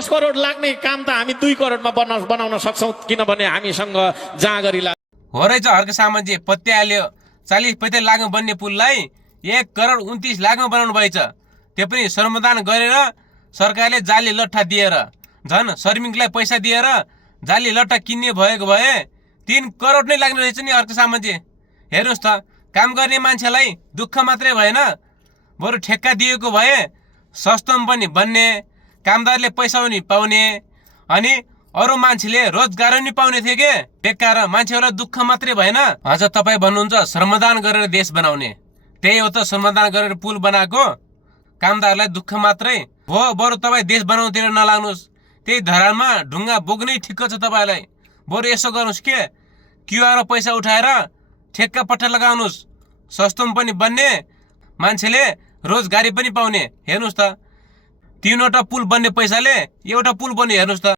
10 करोड लाग्ने काम त हामी 2 करोडमा बनाउन सक्छौं, किनभने हामीसँग जाँगरी लाग्छ। हो रहेछ हर्क सामान्य पत्याल्यो। 40-45 लाखमा बन्ने पुललाई 1 करोड 29 लाखमा बनाउनु भएछ। त्यो पनि श्रमदान गरेर, सरकारले जाली लट्ठा दिएर, झन् श्रमिकलाई पैसा दिएर जाली लट्ठा किन्ने भएको भए 3 करोड नै लाग्ने रहेछ नि हर्क सामान्य। हेर्नुहोस् त, काम गर्ने मान्छेलाई दुःख मात्रै भएन, बरु ठेक्का दिएको भए सस्तोमा पनि बन्ने, कामदारले पैसा पनि पाउने, अनि अरू मान्छेले रोजगार पनि पाउने थियो के। बेकार मान्छेहरूलाई दुःख मात्रै भएन। अझ तपाईँ भन्नुहुन्छ श्रमदान गरेर देश बनाउने। त्यही हो त, श्रमदान गरेर पुल बनाएको, कामदारलाई दुःख मात्रै हो। बरु तपाईँ देश बनाउनुतिर नलाग्नुहोस्, त्यही धरानमा ढुङ्गा बोक्नै ठिक्क छ तपाईँलाई। बरु यसो गर्नुहोस् के, क्युआर पैसा उठाएर ठेक्का पट्टा लगाउनुहोस्, सस्तोमा पनि बन्ने, मान्छेले रोजगारी पनि पाउने। हेर्नुहोस् त, 3वटा पुल बन्ने पैसाले एउटा पुल बन्यो, हेर्नुहोस् त।